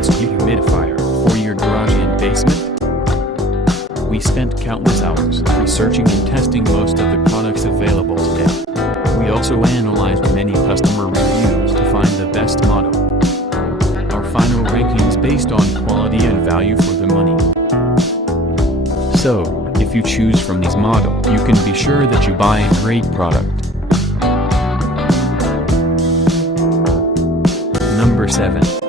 best dehumidifier for your garage and basement? We spent countless hours researching and testing most of the products available today. We also analyzed many customer reviews to find the best model. Our final rankings based on quality and value for the money. So, if you choose from these models, you can be sure that you buy a great product. Number 7.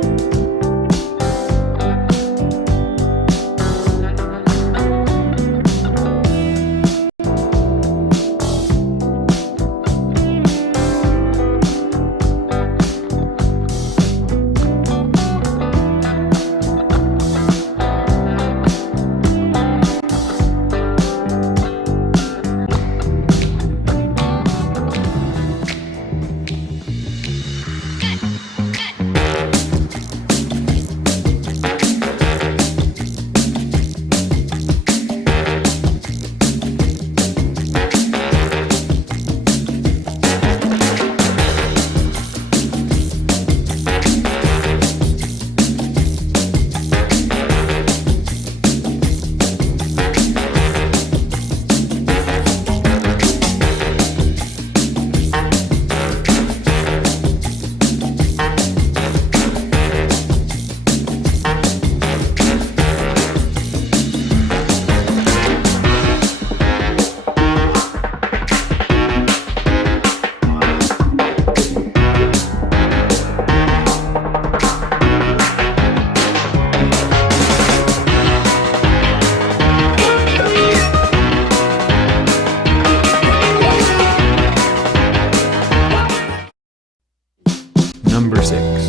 Number 6.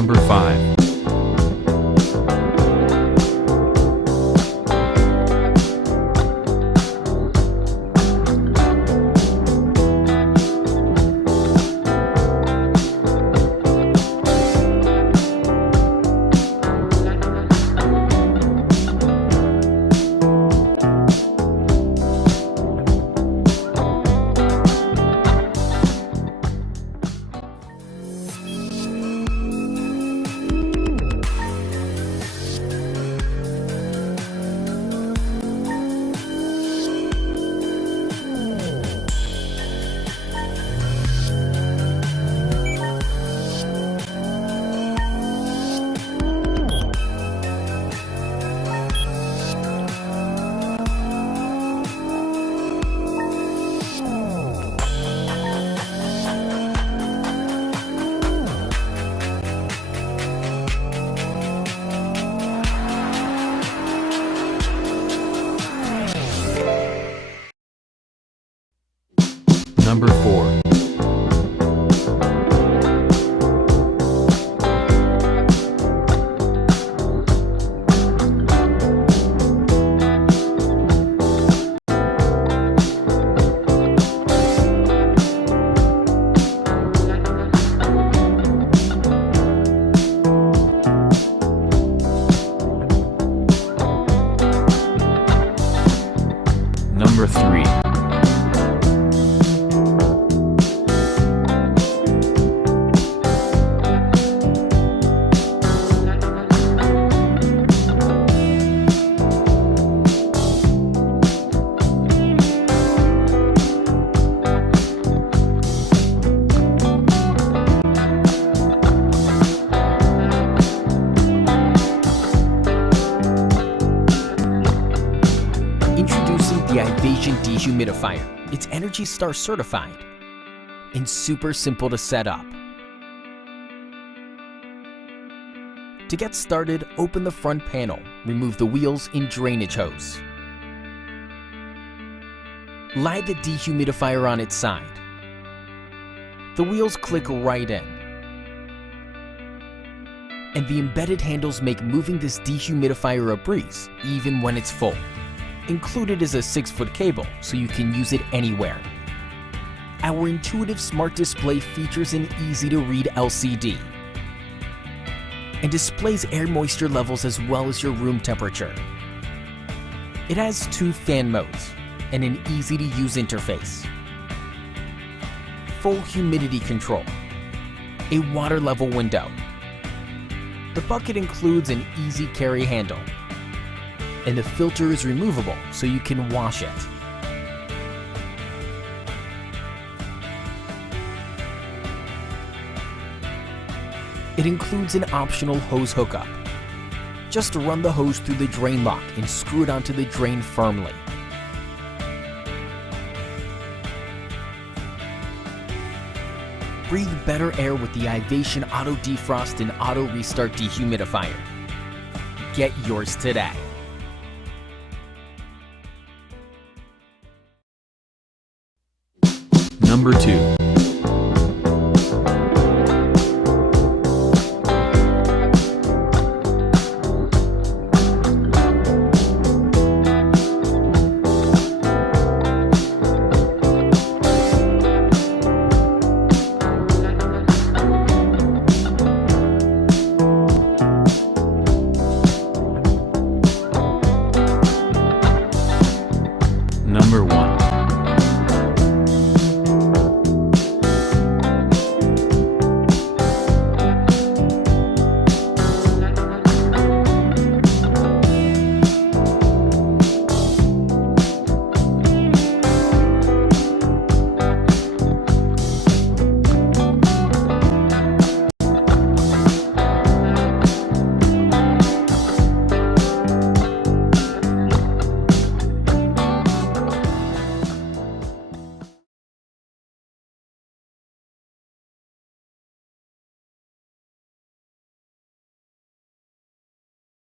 Number 5. Number 4. Number 3. Introducing the Ivation Dehumidifier. It's ENERGY STAR certified and super simple to set up. To get started, open the front panel, remove the wheels and drainage hose. Lie the dehumidifier on its side. The wheels click right in, and the embedded handles make moving this dehumidifier a breeze, even when it's full. Included is a 6-foot cable, so you can use it anywhere. Our intuitive smart display features an easy-to-read LCD and displays air moisture levels as well as your room temperature. It has 2 fan modes and an easy-to-use interface. Full humidity control, a water level window. The bucket includes an easy carry handle, and the filter is removable so you can wash it. It includes an optional hose hookup. Just run the hose through the drain lock and screw it onto the drain firmly. Breathe better air with the Ivation Auto Defrost and Auto Restart Dehumidifier. Get yours today. Number 2.